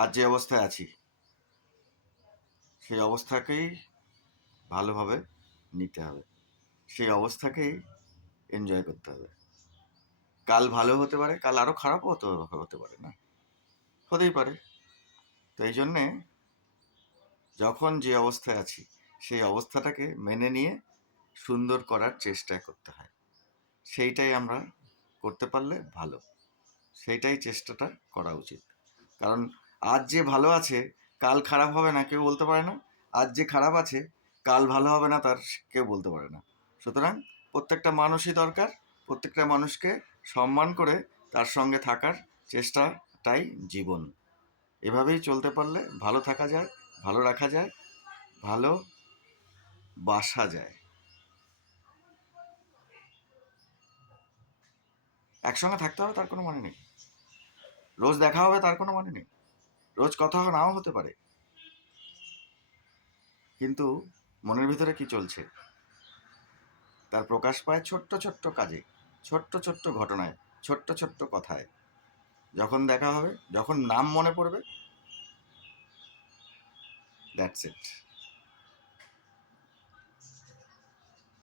আজ যে অবস্থায় আছি সেই অবস্থাকেই ভালোভাবে নিতে হবে, সেই অবস্থাকেই এনজয় করতে হবে। কাল ভালো হতে পারে, কাল আরও খারাপও হতে পারে, না হতেই পারে। তো এই জন্যে যখন যে অবস্থায় আছি সেই অবস্থাটাকে মেনে নিয়ে সুন্দর করার চেষ্টা করতে হয়। সেইটাই আমরা করতে পারলে ভালো, সেইটাই চেষ্টাটা করা উচিত। কারণ আজ যে ভালো আছে কাল খারাপ হবে না কেউ বলতে পারে না, আজ যে খারাপ আছে কাল ভালো হবে না তার কেউ বলতে পারে না। সুতরাং প্রত্যেকটা মানুষই দরকার, প্রত্যেকটা মানুষকে সম্মান করে তার সঙ্গে থাকার চেষ্টাটাই জীবন। এভাবেই চলতে পারলে ভালো থাকা যায়, ভালো রাখা যায়, ভালো বাসা যায়। একসঙ্গে থাকতে হবে তার কোনো মানে নেই, রোজ দেখা হবে তার কোনো মানে নেই, রোজ কথা নাও হতে পারে, কিন্তু মনের ভিতরে কি চলছে তার প্রকাশ পায় ছোট্ট ছোট্ট কাজে, ছোট্ট ছোট্ট ঘটনায়, ছোট্ট ছোট্ট কথায়। যখন দেখা হবে, যখন নাম মনে পড়বে, দ্যাটস ইট।